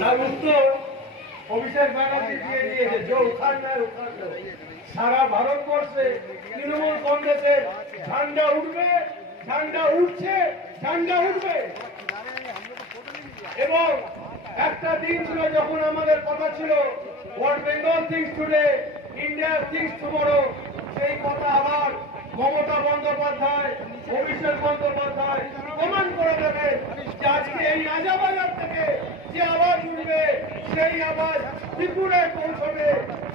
তার উত্তর অভিষেক ব্যানার্জি দিয়ে দিয়েছে, যে উখান নেয় উখান নেয়। সারা ভারতবর্ষে তৃণমূল কংগ্রেসের ঝান্ডা উঠবে, ঝান্ডা উঠছে, ঝান্ডা উঠবে। এবং একটা দিন ছিল যখন আমাদের কথা ছিল what Bengal things today, India things tomorrow. সেই কথা আবার মমতা বন্দ্যোপাধ্যায়, অভিষেক বন্দ্যোপাধ্যায় প্রমাণ করে দেবেন যে আজকে এই রাজাবাজার থেকে যে আওয়াজ উঠবে সেই আওয়াজ ত্রিপুরায় পৌঁছবে।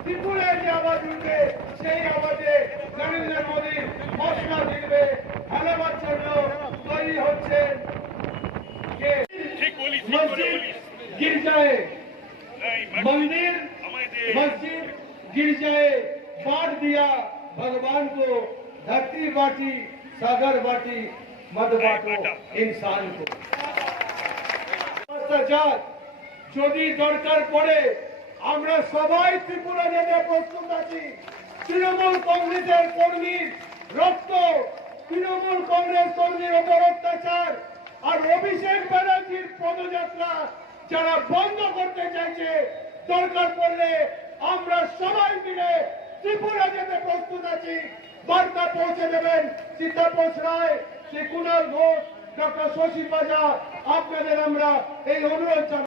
ত্রিপুরায় যে আওয়াজ উঠবে সেই আওয়াজে নরেন্দ্র মোদীর মশলা দিবে ফেলাবার জন্য তৈরি হচ্ছে। मस्जिद गिर जाए, मंदिर मस्जिद गिर जाए, बांट दिया भगवान को, धरती बाटी सागर बाटी, मद बाटो इंसान को। যদি দরকার পড়ে আমরা সবাই ত্রিপুরা যেতে প্রস্তুত আছি। তৃণমূল কংগ্রেসের কর্মীর রক্ত, তৃণমূল কংগ্রেস কর্মীর ওপর অত্যাচার আর অভিষেক ব্যানার্জির পদযাত্রা যারা বন্ধ করতে চাইছে, দরকার পড়লে আমরা সবাই মিলে ত্রিপুরা যেতে প্রস্তুত আছি। বার্তা পৌঁছে দেবেন সীতাপোষ রায়, শ্রী কুণাল ঘোষ, ডক্টর শশী বাজা, আপনাদের আমরা এই অনুরোধ জানাই।